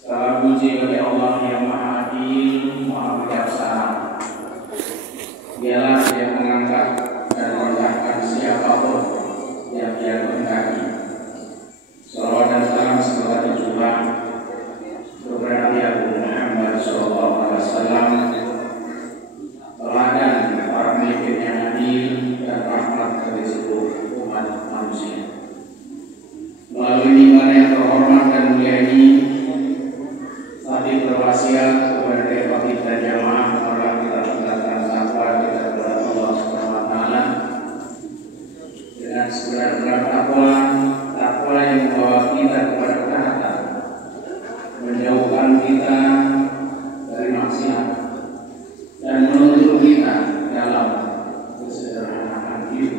Segala puji bagi Allah yang Maha Adil, Maha Bijaksana. Dialah yang mengangkat dan merendahkan siapapun yang Dia kehendaki. Salawat dan salam semoga tercurah kepada Nabi Abu Muhammad SAW, teladan para pemimpin yang adil dan rahmat bagi seluruh umat manusia. Melalui ibadah yang terhormat dan mulia ini, Habib berwasiat kepada dewa kita jamaah agar kita tingkatkan takwa kita kepada Allah Subhanahu wa taala dengan sebenar-benar takwa yang membawa kita kepada ketaatan, menjauhkan kita dari maksiat dan menuntun kita dalam kesederhanaan hidup.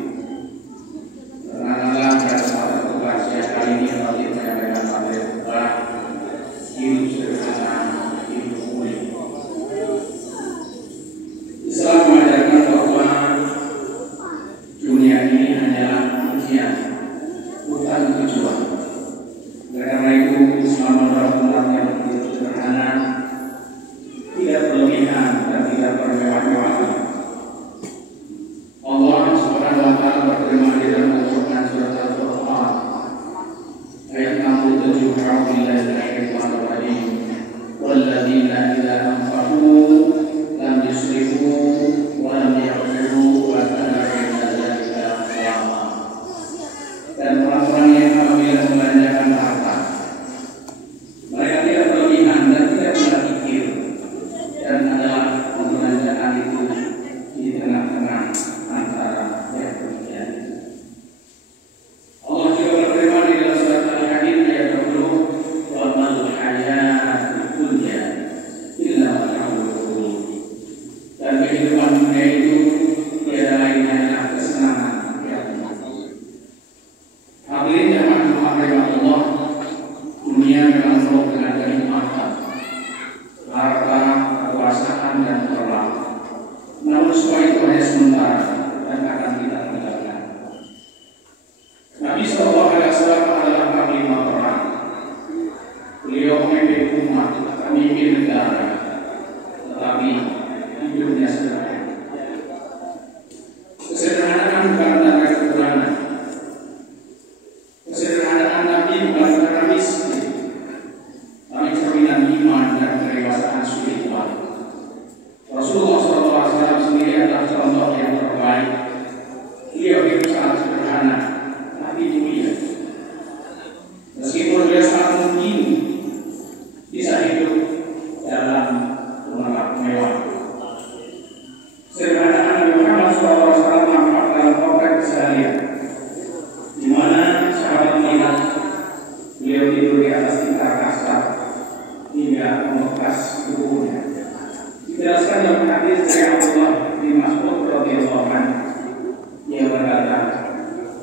Karena pada masa tugas yang kali ini Habib menyampaikan materi khutbah hidup sederhana, hidup mulia. Islam mengajarkan bahwa dunia ini hanyalah ujian, bukan tujuan. Karena itu Islam menerapkan yang hidup sederhana, tidak berlebihan dan tidak bermewah-mewahan. Allah Subhanahu wa taala berfirman di dalam Al-Qur'an surat Al-Furqan ayat 67, A'udzubillahi minasyaitonir rajim. Walladzina idza anfaqu lam yusrifu wa lam yaqtiru wa kana baina dzalika qawama. Dan orang-orang yang apabila membelanjakan harta, mereka tidak berlebihan dan tidak berpikir, dan adalah membelanjakan itu di tengah-tengah antara yang demikian. Allah juga berfirman di dalam surat Al-Hadid ayat 20, wa mal hayatud dunya illa mata'ul ghurur. Dan kehidupan dunia itu tiada lain hanyalah kesenangan yang hadirin yang dirahmati Allah. Dunia memang penuh dengan kenikmatan, harta, kekuasaan dan terlalu. Namun semua itu hanya sementara dan akan kita tinggalkan. Nabi SAW adalah panglima perang. Beliau memimpin umat, memimpin negara, tetapi hidupnya sederhana. Kesederhanaan bukan tanda kekurangan. Kesederhanaan Nabi bukan karena miskin, tapi cerminan iman dan kedewasaan spiritual. Rasulullah SAW sendiri adalah contoh yang terbaik. Beliau hidup sangat sederhana, tapi mulia. Meskipun beliau sangat mungkin bisa hidup dalam rumah mewah. Sederhanaan Nabi Muhammad SAW nampak dalam konteks keseharian, di mana sahabat melihat beliau tidur di atas tikar kasar hingga membekas tubuhnya. Dijelaskan dalam hadis dari Abdullah bin Mas'ud radhiyallahu anhu, ia berkata,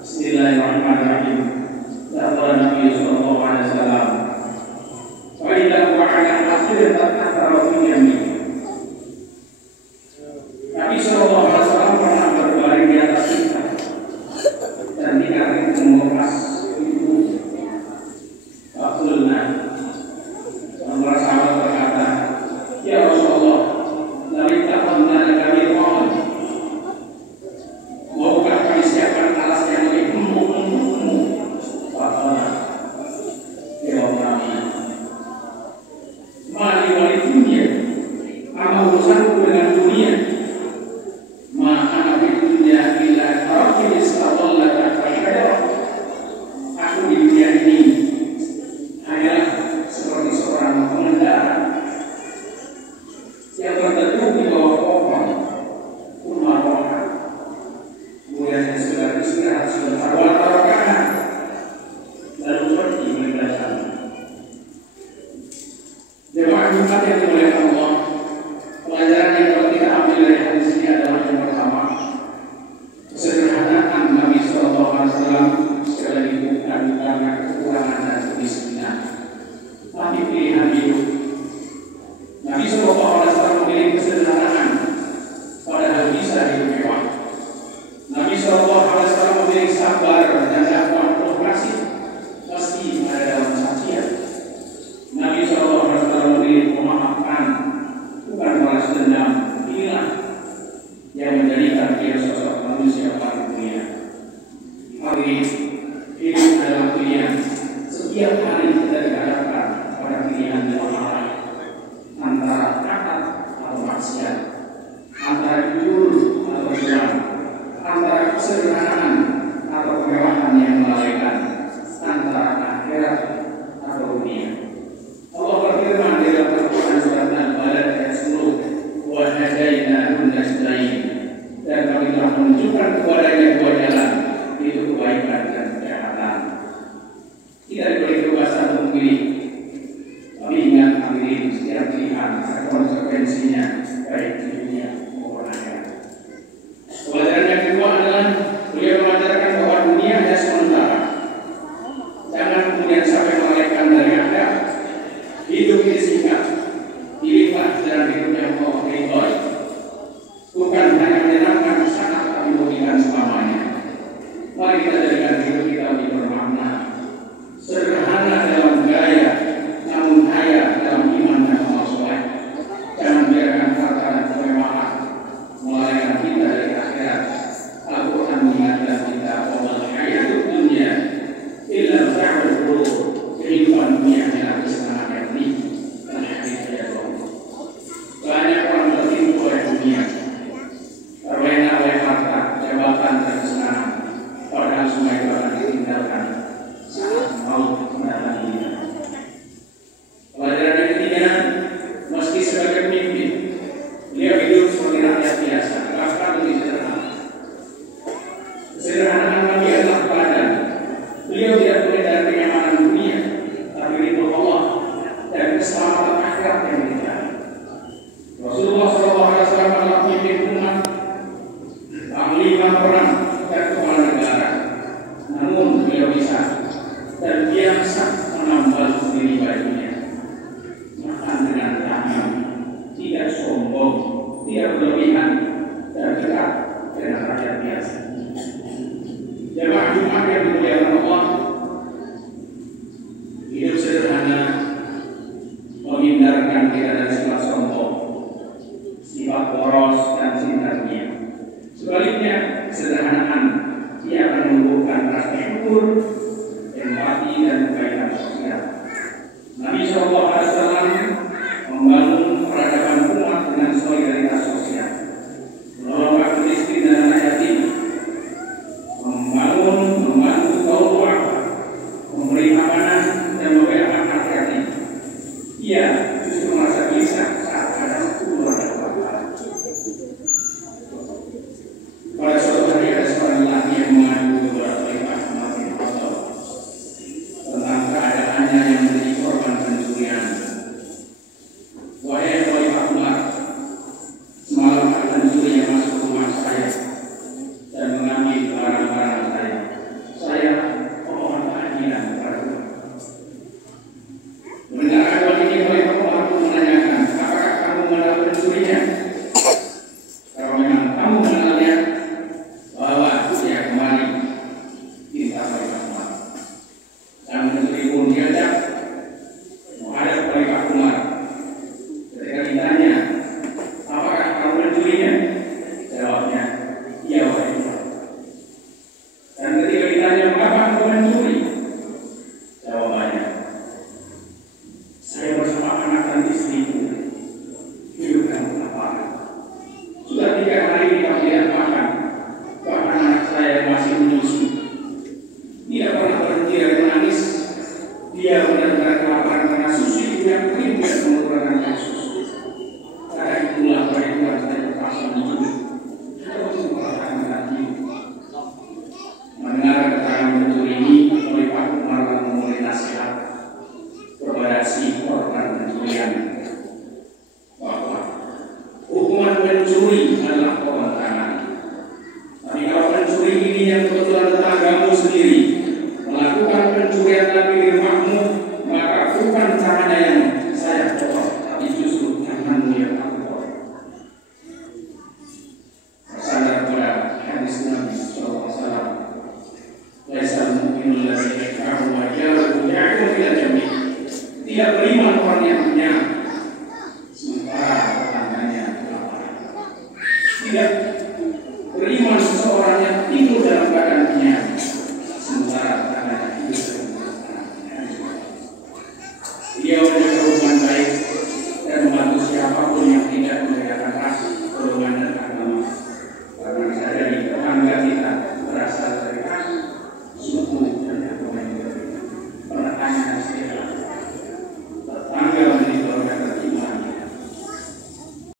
Bismillahirrahmanirrahim. Qala Nabi sallallahu alaihi wasallam, wa idza wa'ala akhir tatara fi yamin. Nabi sallallahu alaihi wasallam pernah berbaring di atas tikar dan tikar itu mengeras tubuh. Rasulullah seorang sahabat berkata, ya Rasulullah, maukah kami siapkan alas yang lebih empuk untukmu? Jawab Nabi, mali wali dunia, apa urusanku dengan dunia? Ma'ana bidunya illa tarakil istadallaka fasyadah. Aku di dunia ini hanyalah pada pilihan dua arah, antara taat atau maksiat, antara jujur atau curang, antara kesederhanaan atau kemewahan yang melalaikan, antara akhirat atau dunia. Allah berfirman di dalam Al-Quran surat Al-Balad ayat 10, wa hadainahun najdain, dan kami telah menunjukkan kepadanya dua jalan, itu kebaikan dan kejahatan. Tidak diberi kebebasan untuk memilih. Tapi ingat, hadirin, setiap pilihan ada konsekuensinya, baik di dunia maupun akhirat. Pelajaran yang kedua adalah beliau mengajarkan bahwa dunia hanya sementara. Jangan kemudian sampai melalaikan dari akhirat. Hidup ini singkat. Pilihlah jalan hidup yang Allah ridhoi. Bukan hanya menyenangkan saat, tapi merugikan selamanya. Mari kita jadikan hidup kita lebih bermakna, sederhana dalam gaya, namun kaya dalam iman dan amal soleh. Jangan biarkan harta dan kemewahan melalaikan kita dari akhirat. Al-Quran mengingatkan kita bahwa hayatut dunia illa mata'ul ghurur, kehidupan dunia adalah kesenangan yang tipu dan hadis ya Allah. Banyak orang tertipu oleh dunia, terlena oleh harta, jabatan dan kesenangan. Padahal semua itu akan ditinggalkan saat maut mendatangi kita. Pelajaran yang ketiga, meski sebagai pemimpin, beliau hidup seperti rakyat biasa, bahkan lebih sederhana. Kesederhanaan Nabi adalah teladan. Beliau tidak boleh dari kenyamanan dunia, tapi ridho Allah dan keselamatan akhirat yang dicari. Rasulullah SAW adalah pemimpin umat, panglima perang dan kepala negara. Namun beliau bisa dan biasa menambal sendiri bajunya, makan dengan tangan, tidak sombong, tidak berlebihan, dan dekat dengan rakyat biasa. Jemaah Jumat yang dimuliakan Allah, hidup sederhana menghindarkan kita dari sifat sombong, sifat boros dan cinta dunia. Sebaliknya, kesederhanaan ia akan menumbuhkan rasa syukur, empati dan kebaikan sosial. Nabi SAW membangun peradaban umat dengan solidaritas sosial, menolong fakir miskin dan anak yatim, membantu kaum duafa, memberi amanah dan membela hak yatim. Ia justru merasa gelisah saat ada satu orang pada suatu hari ada seorang lelaki yang mengadu kepada Khalifah Umar bin Khattab tentang keadaannya yang menjadi korban pencurian. Wahai Khalifah Umar, semalam ada pencuri yang masuk ke rumah saya dan mengambil barang-barang saya. Saya mohon keadilan kepada Tuhan. Mendengar aduan ini, Khalifah Umar pun menanyakan, apakah kamu mengenal pencurinya? Kalau memang kamu mengenalnya, bawa dia kemari, minta Khalifah Umar. Dan pencuri pun diajak menghadap Khalifah Umar. Ketika ditanya, apakah kamu pencurinya? Jawabnya, iya wahai Umar. Dan ketika ditanya, mengapa engkau mencuri? Jawabannya, saya bersama anak dan istriku hidup dalam kelaparan. Sudah 3 hari kita tidak makan, bahkan anak saya masih menyusu. Tidak pernah berhenti dari menangis. Dia benar-benar kelaparan karena susu yang kering dan menurunkan susu. Karena itulah perhitungan saya terpaksa menyusu. Terus merasakan hidup. Mendengar keterangan pencuri ini, Khalifah Umar memulai nasihat kepada si korban pencurian bahwa hukuman pencuri adalah potong tangan. Tapi kalau pencuri ini yang kebetulan tetanggamu sendiri melakukan pencurian lagi di rumahmu, maka bukan tangannya yang saya potong, tapi justru tanganmu yang aku potong. Bersandar pada hadis Nabi SAW, laisal mu'minul ladzi yaqra'u wa yaru ya'qul ila jami'. Tidak beriman orang yang punya